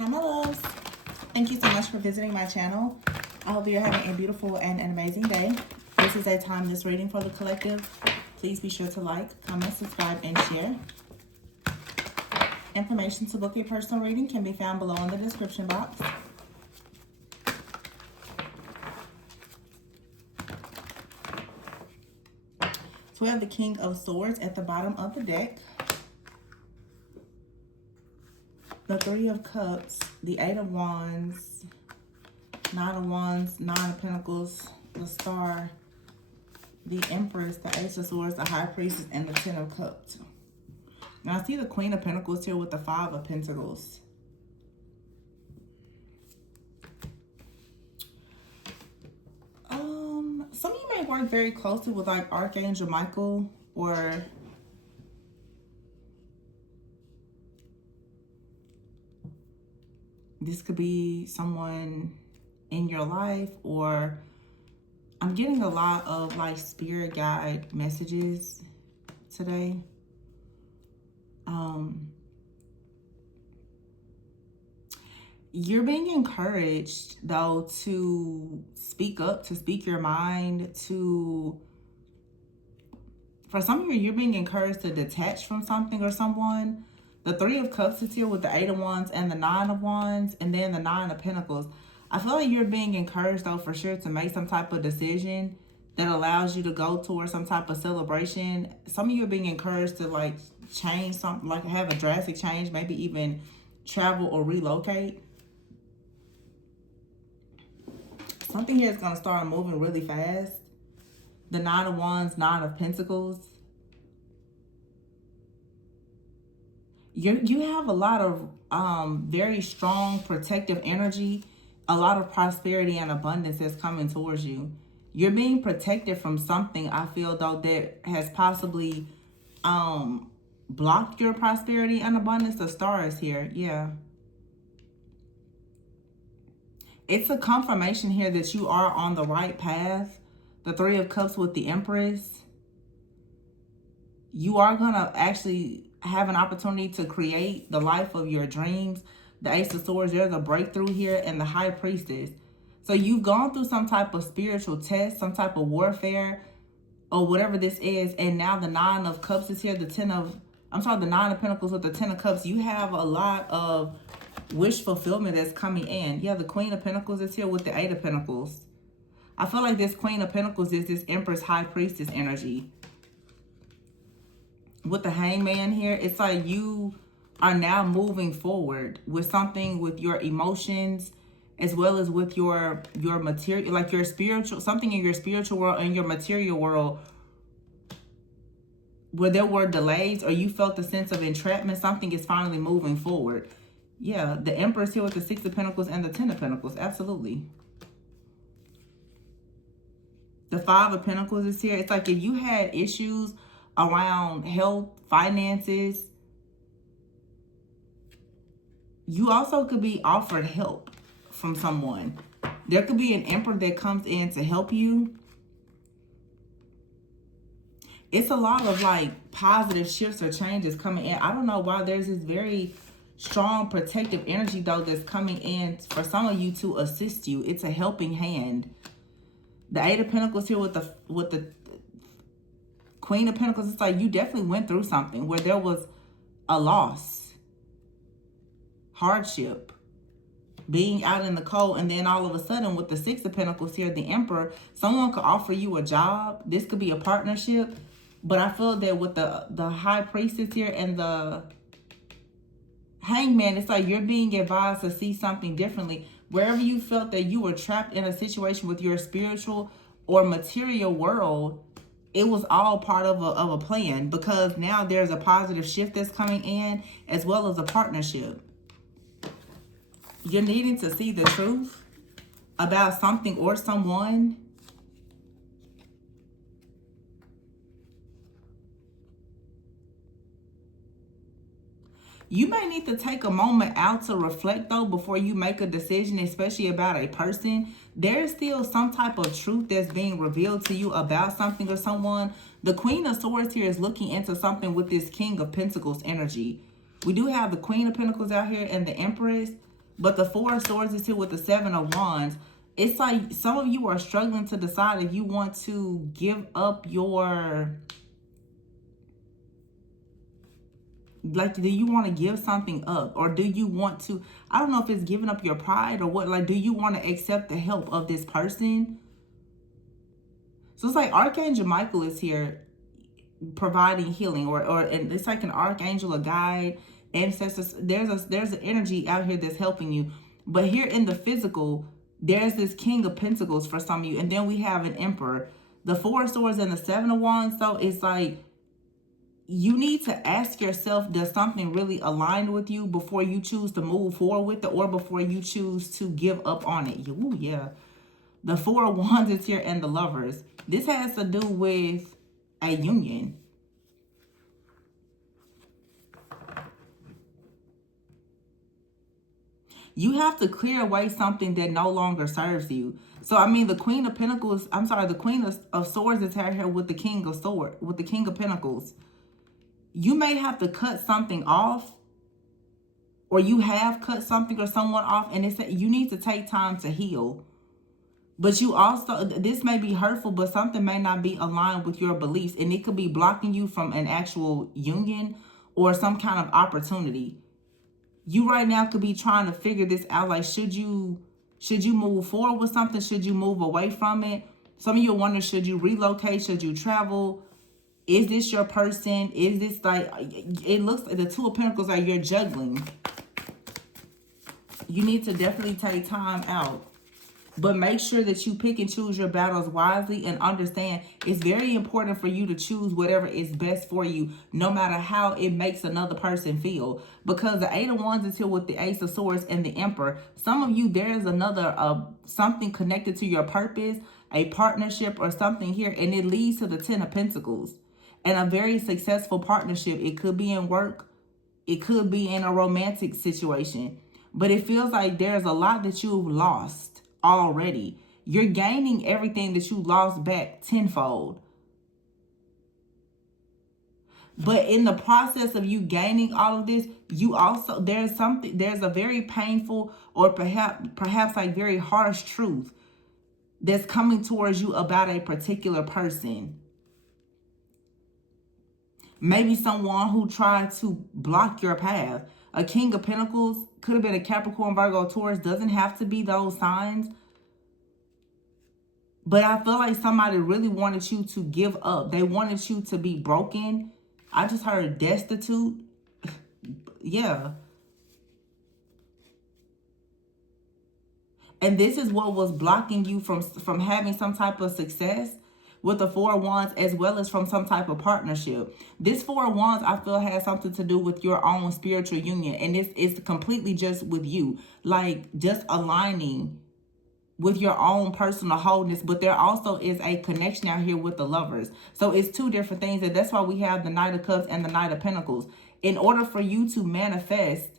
Hi, my loves. Thank you so much for visiting my channel. I hope you're having a beautiful and an amazing day. This is a timeless reading for the collective. Please be sure to like, comment, subscribe, and share. Information to book a personal reading can be found below in the description box. So we have the King of Swords at the bottom of the deck. The Three of Cups, the Eight of Wands, Nine of Wands, Nine of Pentacles, the Star, the Empress, the Ace of Swords, the High Priestess, and the Ten of Cups. Now I see the Queen of Pentacles here with the Five of Pentacles. Some of you may work very closely with like Archangel Michael, or this could be someone in your life, or I'm getting a lot of like spirit guide messages today. You're being encouraged though to speak up, to speak your mind, for some of you, you're being encouraged to detach from something or someone. The Three of Cups is here with the Eight of Wands and the Nine of Wands, and then the Nine of Pentacles. I feel like you're being encouraged though for sure to make some type of decision that allows you to go towards some type of celebration. Some of you are being encouraged to like change something, like have a drastic change, maybe even travel or relocate. Something here is going to start moving really fast. The Nine of Wands, Nine of Pentacles. You have a lot of very strong protective energy. A lot of prosperity and abundance that's coming towards you. You're being protected from something, I feel, though, that has possibly blocked your prosperity and abundance. The Star is here. Yeah. It's a confirmation here that you are on the right path. The Three of Cups with the Empress. You are going to actually have an opportunity to create the life of your dreams. The Ace of Swords, there's a breakthrough here, and the High Priestess. So you've gone through some type of spiritual test, some type of warfare, or whatever this is. And now the Nine of Cups is here. The Nine of Pentacles with the Ten of Cups. You have a lot of wish fulfillment that's coming in. Yeah, the Queen of Pentacles is here with the Eight of Pentacles. I feel like this Queen of Pentacles is this Empress High Priestess energy. With the Hangman here, it's like you are now moving forward with something, with your emotions, as well as with your material, like your spiritual, something in your spiritual world and your material world, where there were delays or you felt a sense of entrapment. Something is finally moving forward. Yeah, the Empress here with the Six of Pentacles and the Ten of Pentacles. Absolutely. The Five of Pentacles is here. It's like if you had issues around health, finances, you also could be offered help from someone. There could be an Emperor that comes in to help you. It's a lot of like positive shifts or changes coming in. I don't know why there's this very strong protective energy though that's coming in for some of you to assist you. It's a helping hand. The Eight of Pentacles here with the Queen of Pentacles. It's like you definitely went through something where there was a loss, hardship, being out in the cold, and then all of a sudden with the Six of Pentacles here, the Emperor, someone could offer you a job. This could be a partnership, but I feel that with the High Priestess here and the Hangman, it's like you're being advised to see something differently. Wherever you felt that you were trapped in a situation with your spiritual or material world, it was all part of a plan, because now there's a positive shift that's coming in, as well as a partnership. You're needing to see the truth about something or someone. You may need to take a moment out to reflect though before you make a decision, especially about a person. There's still some type of truth that's being revealed to you about something or someone. The Queen of Swords here is looking into something with this King of Pentacles energy. We do have the Queen of Pentacles out here and the Empress. But the Four of Swords is here with the Seven of Wands. It's like some of you are struggling to decide if you want to give up your... Like, do you want to give something up? Or do you want to... I don't know if it's giving up your pride or what. Like, do you want to accept the help of this person? So it's like Archangel Michael is here providing healing, and it's like an archangel, a guide, ancestors. There's an energy out here that's helping you. But here in the physical, there's this King of Pentacles for some of you, and then we have an Emperor. The Four of Swords and the Seven of Wands, though, it's like you need to ask yourself, does something really align with you before you choose to move forward with it, or before you choose to give up on it? Ooh, yeah. The Four of Wands is here, and the Lovers. This has to do with a union. You have to clear away something that no longer serves you. So, I mean, the Queen of Pentacles, I'm sorry, the Queen of Swords is here with the King of Swords, with the King of Pentacles. You may have to cut something off, or you have cut something or someone off, and it's that you need to take time to heal. But you also, this may be hurtful, but something may not be aligned with your beliefs, and it could be blocking you from an actual union or some kind of opportunity. You right now could be trying to figure this out. Like, should you move forward with something? Should you move away from it? Some of you wonder, should you relocate? Should you travel? Is this your person? Is this like, it looks like the Two of Pentacles are you're juggling. You need to definitely take time out. But make sure that you pick and choose your battles wisely, and understand it's very important for you to choose whatever is best for you, no matter how it makes another person feel. Because the Eight of Wands is here with the Ace of Swords and the Emperor. Some of you, there is another something connected to your purpose, a partnership or something here, and it leads to the Ten of Pentacles. And a very successful partnership. It could be in work. It could be in a romantic situation. But it feels like there's a lot that you've lost already. You're gaining everything that you lost back tenfold. But in the process of you gaining all of this, you also, there's a very painful or perhaps like very harsh truth that's coming towards you about a particular person. Maybe someone who tried to block your path. A King of Pentacles could have been a Capricorn, Virgo, Taurus. Doesn't have to be those signs. But I feel like somebody really wanted you to give up. They wanted you to be broken. I just heard destitute. Yeah. And this is what was blocking you from having some type of success with the Four of Wands, as well as from some type of partnership. This Four of Wands, I feel, has something to do with your own spiritual union. And this is completely just with you. Like, just aligning with your own personal wholeness. But there also is a connection out here with the Lovers. So it's two different things. And that's why we have the Knight of Cups and the Knight of Pentacles. In order for you to manifest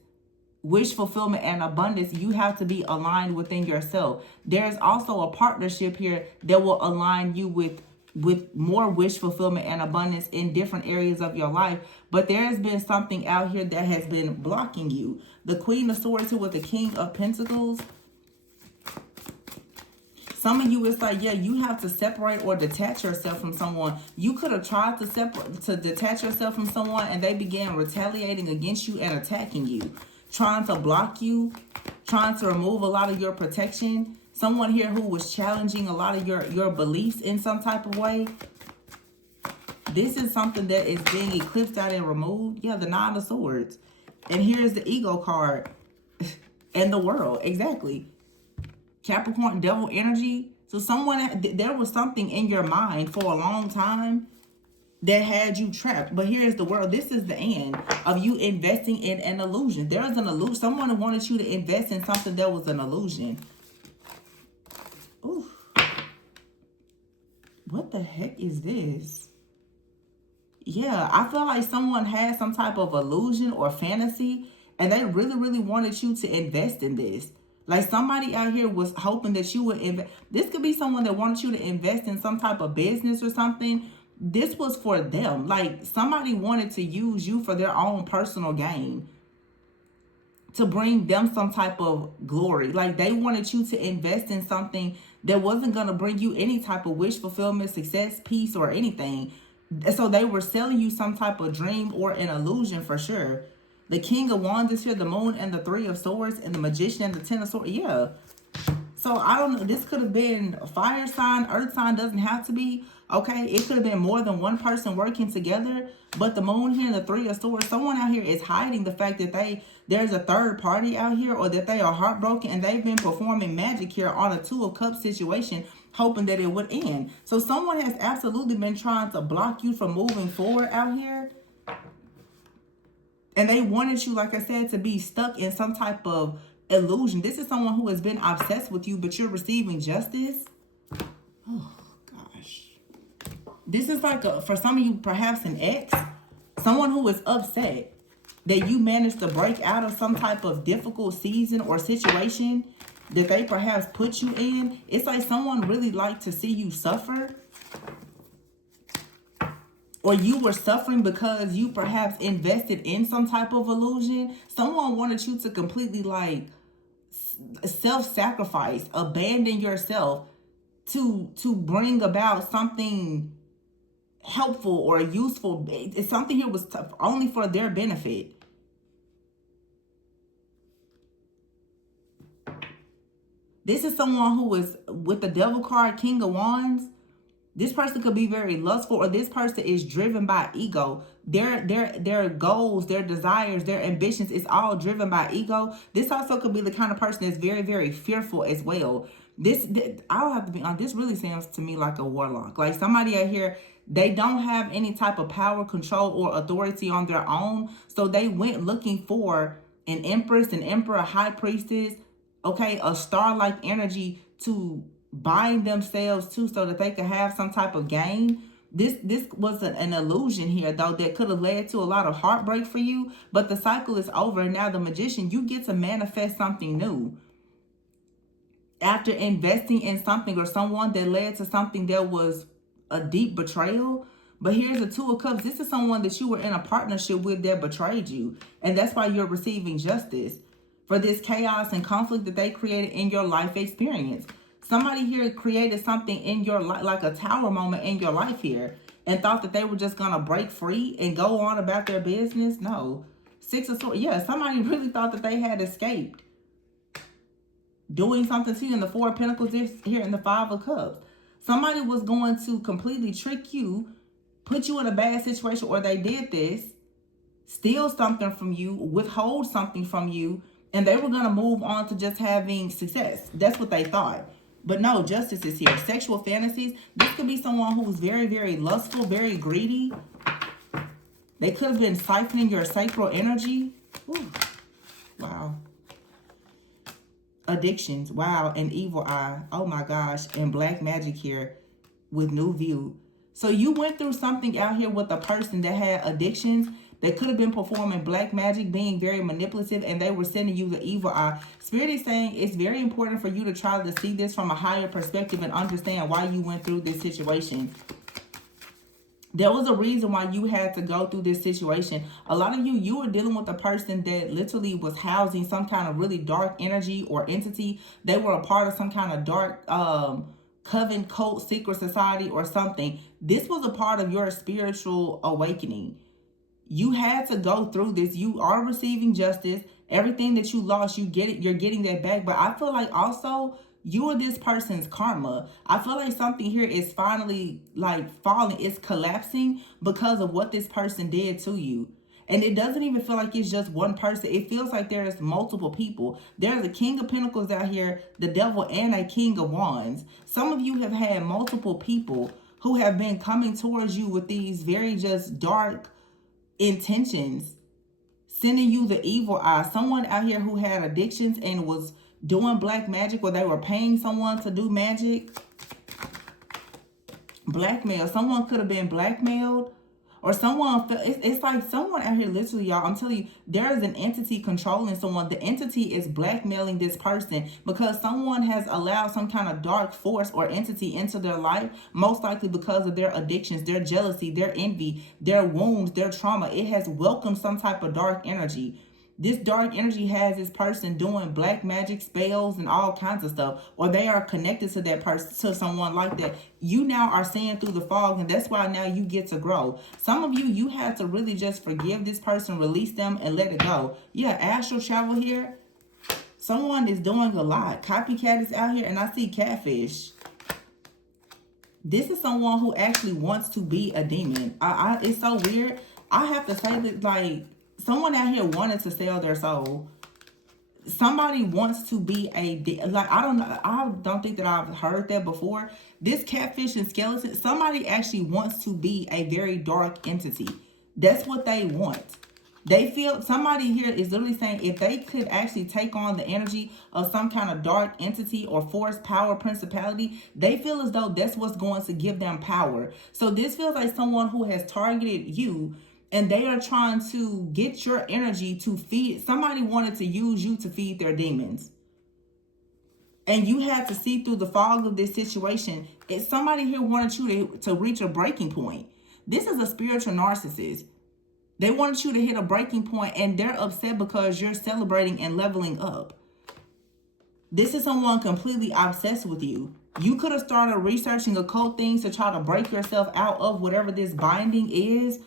wish fulfillment and abundance, you have to be aligned within yourself. There's also a partnership here that will align you with more wish fulfillment and abundance in different areas of your life. But there has been something out here that has been blocking you. The Queen of Swords here with the King of Pentacles. Some of you, it's like, yeah, you have to separate or detach yourself from someone. You could have tried to detach yourself from someone, and they began retaliating against you and attacking you, trying to block you, trying to remove a lot of your protection. Someone here who was challenging a lot of your beliefs in some type of way. This is something that is being eclipsed out and removed. Yeah, the Nine of Swords. And here's the Ego card. And the World. Exactly. Capricorn, devil energy. So there was something in your mind for a long time that had you trapped. But here's the World. This is the end of you investing in an illusion. There is an illusion. Someone wanted you to invest in something that was an illusion. Ooh. What the heck is this? Yeah, I feel like someone had some type of illusion or fantasy, and they really, really wanted you to invest in this. Like, somebody out here was hoping that you would invest. This could be someone that wanted you to invest in some type of business or something. This was for them. Like, somebody wanted to use you for their own personal gain. to bring them some type of glory. Like they wanted you to invest in something that wasn't going to bring you any type of wish fulfillment, success, peace, or anything. So they were selling you some type of dream or an illusion for sure. The King of Wands is here, the Moon and the Three of Swords, and the Magician and the Ten of Swords. Yeah. So I don't know. This could have been a fire sign, earth sign, doesn't have to be. Okay, it could have been more than one person working together. But the Moon here and the Three of Swords, someone out here is hiding the fact that there's a third party out here, or that they are heartbroken, and they've been performing magic here on a Two of Cups situation, hoping that it would end. So someone has absolutely been trying to block you from moving forward out here. And they wanted you, like I said, to be stuck in some type of illusion. This is someone who has been obsessed with you, but you're receiving justice. Oh, gosh. This is like, for some of you, perhaps an ex. Someone who is upset that you managed to break out of some type of difficult season or situation that they perhaps put you in. It's like someone really liked to see you suffer. Or you were suffering because you perhaps invested in some type of illusion. Someone wanted you to completely like self-sacrifice, abandon yourself to bring about something helpful or useful. It's something here was only for their benefit. This is someone who is with the Devil card, King of Wands. This person could be very lustful, or this person is driven by ego. Their goals, their desires, their ambitions is all driven by ego. This also could be the kind of person that's very, very fearful as well. I'll have to be honest, this really sounds to me like a warlock. Like somebody out here, they don't have any type of power, control, or authority on their own. So they went looking for an empress, an emperor, a high priestess, okay, a star-like energy to bind themselves to, so that they could have some type of gain. This was an illusion here, though, that could have led to a lot of heartbreak for you. But the cycle is over. And now the Magician, you get to manifest something new. After investing in something or someone that led to something that was a deep betrayal. But here's the Two of Cups. This is someone that you were in a partnership with that betrayed you. And that's why you're receiving justice for this chaos and conflict that they created in your life experience. Somebody here created something in your life, like a tower moment in your life here, and thought that they were just going to break free and go on about their business. No. Six of Swords. Yeah, somebody really thought that they had escaped doing something to you. In the Four of Pentacles here in the Five of Cups. Somebody was going to completely trick you, put you in a bad situation, or they did this, steal something from you, withhold something from you, and they were going to move on to just having success. That's what they thought. But no, justice is here. Sexual fantasies. This could be someone who's very, very lustful, very greedy. They could have been siphoning your sacral energy. Ooh. Wow. Addictions. Wow. And evil eye. Oh my gosh. And black magic here with new view. So you went through something out here with a person that had addictions. They could have been performing black magic, being very manipulative, and they were sending you the evil eye. Spirit is saying it's very important for you to try to see this from a higher perspective and understand why you went through this situation. There was a reason why you had to go through this situation. A lot of you were dealing with a person that literally was housing some kind of really dark energy or entity. They were a part of some kind of dark coven, cult, secret society or something. This was a part of your spiritual awakening. You had to go through this. You are receiving justice. Everything that you lost, you're getting that back. But I feel like also you are this person's karma. I feel like something here is finally like falling. It's collapsing because of what this person did to you. And it doesn't even feel like it's just one person. It feels like there's multiple people. There's a King of Pentacles out here, the Devil, and a King of Wands. Some of you have had multiple people who have been coming towards you with these very just dark intentions, sending you the evil eye. Someone out here who had addictions and was doing black magic, where they were paying someone to do magic. Blackmail. Someone could have been blackmailed, or someone, it's like someone out here literally, y'all, I'm telling you, there is an entity controlling someone. The entity is blackmailing this person because someone has allowed some kind of dark force or entity into their life, most likely because of their addictions, their jealousy, their envy, their wounds, their trauma. It has welcomed some type of dark energy. This dark energy has this person doing black magic spells and all kinds of stuff, or they are connected to that person, to someone like that. You now are seeing through the fog, and that's why now you get to grow. Some of you, you have to really just forgive this person, release them, and let it go. Yeah, astral travel here. Someone is doing a lot. Copycat is out here, and I see catfish. This is someone who actually wants to be a demon. It's so weird. I have to say that, like, someone out here wanted to sell their soul. Somebody wants to be I don't think that I've heard that before. This catfish and skeleton, somebody actually wants to be a very dark entity. That's what they want. They feel, somebody here is literally saying if they could actually take on the energy of some kind of dark entity or force, power, principality, they feel as though that's what's going to give them power. So this feels like someone who has targeted you, and they are trying to get your energy to feed. Somebody wanted to use you to feed their demons. And you had to see through the fog of this situation. It's somebody here wanted you to reach a breaking point. This is a spiritual narcissist. They wanted you to hit a breaking point, and they're upset because you're celebrating and leveling up. This is someone completely obsessed with you. You could have started researching occult things to try to break yourself out of whatever this binding is.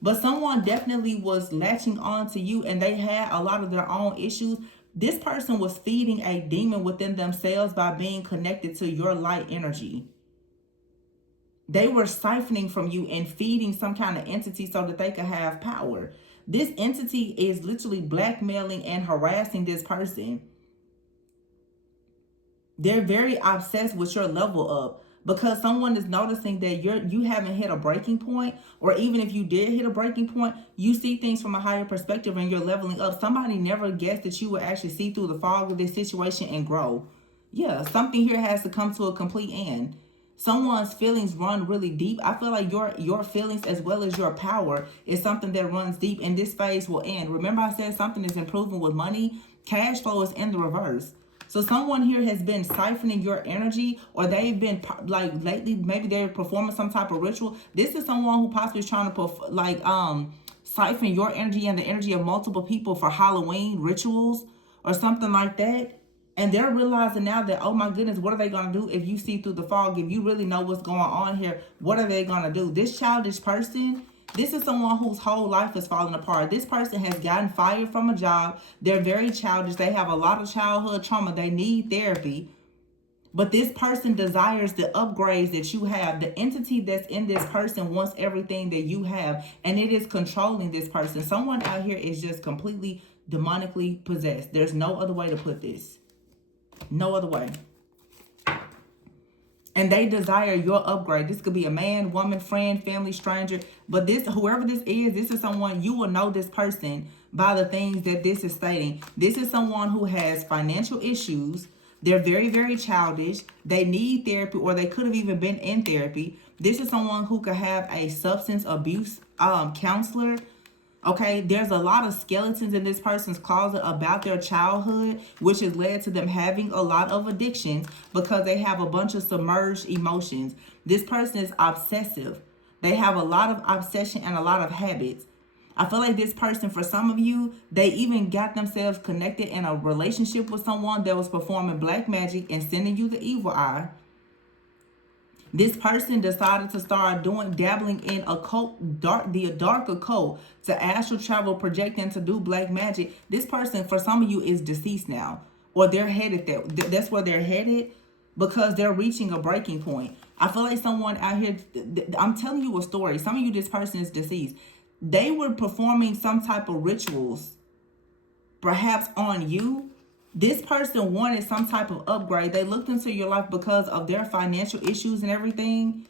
But someone definitely was latching on to you, and they had a lot of their own issues. This person was feeding a demon within themselves by being connected to your light energy. They were siphoning from you and feeding some kind of entity so that they could have power. This entity is literally blackmailing and harassing this person. They're very obsessed with your level up because someone is noticing that you haven't hit a breaking point, or even if you did hit a breaking point, you see things from a higher perspective and you're leveling up. Somebody never guessed that you would actually see through the fog of this situation and grow. Yeah, something here has to come to a complete end. Someone's feelings run really deep. I feel like your feelings as well as your power is something that runs deep, and this phase will end. Remember I said something is improving with money? Cash flow is in the reverse. So someone here has been siphoning your energy, or they've been, like, lately, maybe they're performing some type of ritual. This is someone who possibly is trying to siphon your energy and the energy of multiple people for Halloween rituals or something like that. And they're realizing now that, oh my goodness, what are they going to do if you see through the fog? If you really know what's going on here, what are they going to do? This childish person, this is someone whose whole life is falling apart. This person has gotten fired from a job. They're very childish. They have a lot of childhood trauma. They need therapy. But this person desires the upgrades that you have. The entity that's in this person wants everything that you have, and it is controlling this person. Someone out here is just completely demonically possessed. There's no other way to put this. No other way. And they desire your upgrade. This could be a man, woman, friend, family, stranger. But this, whoever this is someone, you will know this person by the things that this is stating. This is someone who has financial issues. They're very, very childish. They need therapy, or they could have even been in therapy. This is someone who could have a substance abuse counselor. Okay, there's a lot of skeletons in this person's closet about their childhood, which has led to them having a lot of addictions because they have a bunch of submerged emotions. This person is obsessive. They have a lot of obsession and a lot of habits. I feel like this person, for some of you, they even got themselves connected in a relationship with someone that was performing black magic and sending you the evil eye. This person decided to start dabbling in occult, the dark occult, to astral travel, projecting, to do black magic. This person, for some of you, is deceased now, or they're headed there. That's where they're headed because they're reaching a breaking point. I feel like someone out here, I'm telling you a story. Some of you, this person is deceased. They were performing some type of rituals, perhaps on you. This person wanted some type of upgrade. They looked into your life because of their financial issues and everything.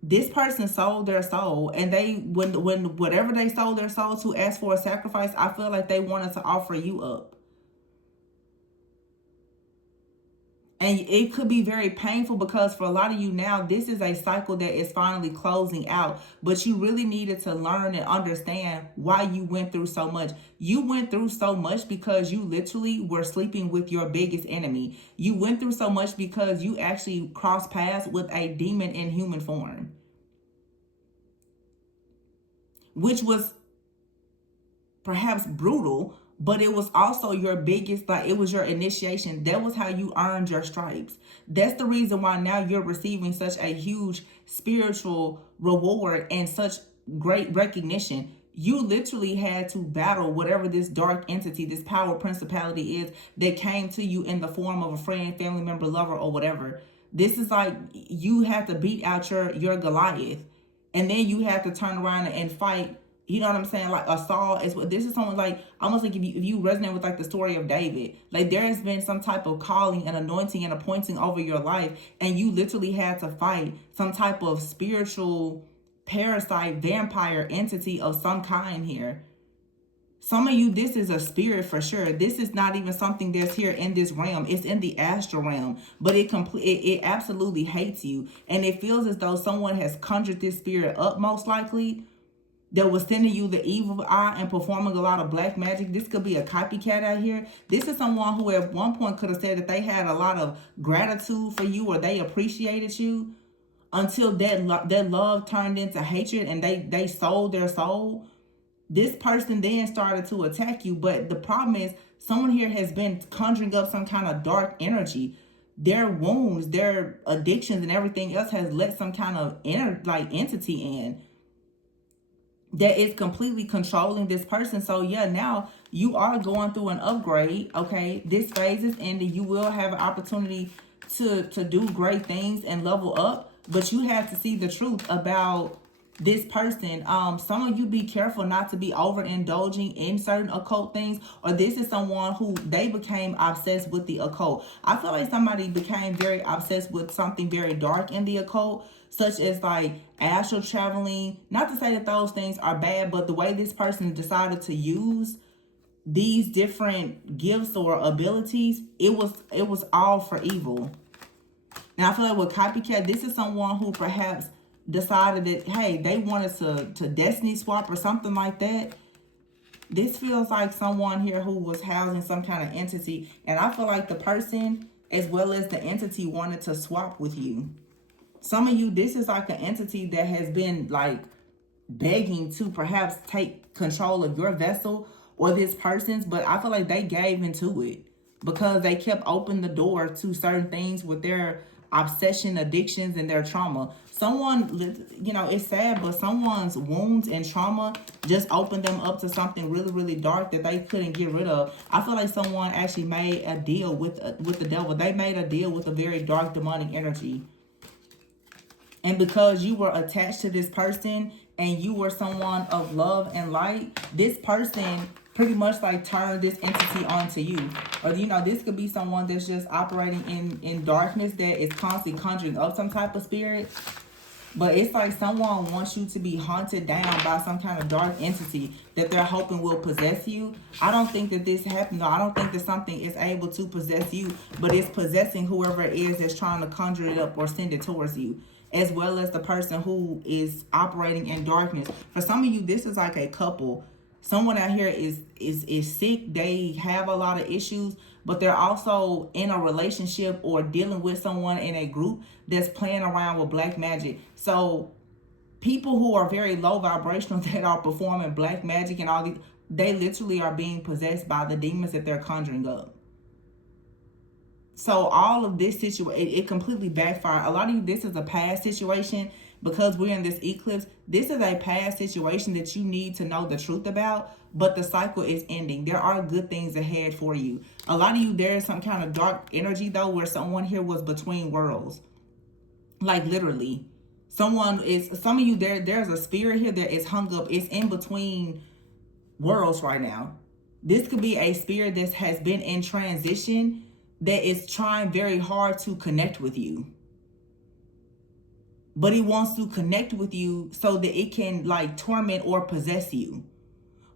This person sold their soul, and when whatever they sold their soul to, ask for a sacrifice, I feel like they wanted to offer you up. And it could be very painful because for a lot of you now, this is a cycle that is finally closing out. But you really needed to learn and understand why you went through so much. You went through so much because you literally were sleeping with your biggest enemy. You went through so much because you actually crossed paths with a demon in human form, which was perhaps brutal, but it was also your biggest, like, it was your initiation. That was how you earned your stripes. That's the reason why now you're receiving such a huge spiritual reward and such great recognition. You literally had to battle whatever this dark entity, this power principality is that came to you in the form of a friend, family member, lover, or whatever. This is like you had to beat out your Goliath, and then you have to turn around and fight. You know what I'm saying? Like a Saul is what this is. Someone like almost like if you resonate with like the story of David, like there has been some type of calling and anointing and appointing over your life, and you literally had to fight some type of spiritual parasite vampire entity of some kind here. Some of you, this is a spirit for sure. This is not even something that's here in this realm. It's in the astral realm, but it absolutely hates you, and it feels as though someone has conjured this spirit up, most likely, that was sending you the evil eye and performing a lot of black magic. This could be a copycat out here. This is someone who at one point could have said that they had a lot of gratitude for you or they appreciated you, until that love turned into hatred and they sold their soul. This person then started to attack you. But the problem is someone here has been conjuring up some kind of dark energy. Their wounds, their addictions, and everything else has let some kind of entity in that is completely controlling this person. So yeah, now you are going through an upgrade. Okay, this phase is ending. You will have an opportunity to do great things and level up, but you have to see the truth about this person. Some of you be careful not to be overindulging in certain occult things, or this is someone who they became obsessed with the occult. I feel like somebody became very obsessed with something very dark in the occult, such as like astral traveling. Not to say that those things are bad, but the way this person decided to use these different gifts or abilities, it was all for evil. Now I feel like with copycat, this is someone who perhaps decided that, hey, they wanted to destiny swap or something like that. This feels like someone here who was housing some kind of entity, and I feel like the person as well as the entity wanted to swap with you. Some of you, this is like an entity that has been like begging to perhaps take control of your vessel or this person's, but I feel like they gave into it because they kept opening the door to certain things with their obsession, addictions, and their trauma. Someone, you know, it's sad, but someone's wounds and trauma just opened them up to something really, really dark that they couldn't get rid of. I feel like someone actually made a deal with the devil. They made a deal with a very dark demonic energy. And because you were attached to this person and you were someone of love and light, this person pretty much like turned this entity onto you. Or, you know, this could be someone that's just operating in darkness that is constantly conjuring up some type of spirit. But it's like someone wants you to be haunted down by some kind of dark entity that they're hoping will possess you. I don't think that this happened. No, I don't think that something is able to possess you, but it's possessing whoever it is that's trying to conjure it up or send it towards you, as well as the person who is operating in darkness. For some of you, this is like a couple. Someone out here is sick. They have a lot of issues, but they're also in a relationship or dealing with someone in a group that's playing around with black magic. So people who are very low vibrational that are performing black magic and all these, they literally are being possessed by the demons that they're conjuring up. So all of this situation, it completely backfired. A lot of you, this is a past situation. Because we're in this eclipse, this is a past situation that you need to know the truth about, but the cycle is ending. There are good things ahead for you. A lot of you, there is some kind of dark energy, though, where someone here was between worlds. Like, literally. Some of you, there's a spirit here that is hung up. It's in between worlds right now. This could be a spirit that has been in transition that is trying very hard to connect with you. But it wants to connect with you so that it can like torment or possess you.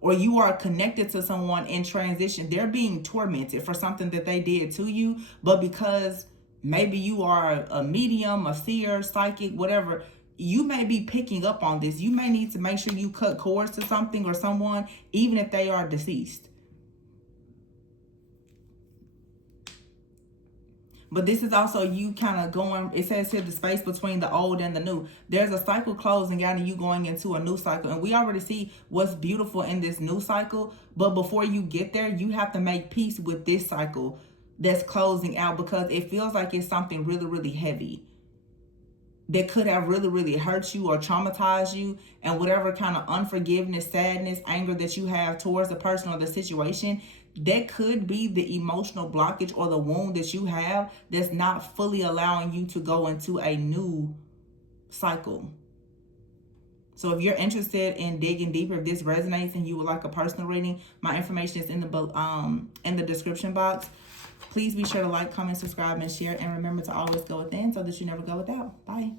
Or you are connected to someone in transition. They're being tormented for something that they did to you. But because maybe you are a medium, a seer, psychic, whatever, you may be picking up on this. You may need to make sure you cut cords to something or someone, even if they are deceased. But this is also you kind of going, it says here, the space between the old and the new. There's a cycle closing out and you going into a new cycle. And we already see what's beautiful in this new cycle. But before you get there, you have to make peace with this cycle that's closing out, because it feels like it's something really, really heavy that could have really, really hurt you or traumatized you. And whatever kind of unforgiveness, sadness, anger that you have towards the person or the situation, that could be the emotional blockage or the wound that you have that's not fully allowing you to go into a new cycle. So if you're interested in digging deeper, if this resonates and you would like a personal reading, my information is in the description box. Please be sure to like, comment, subscribe, and share. And remember to always go within so that you never go without. Bye.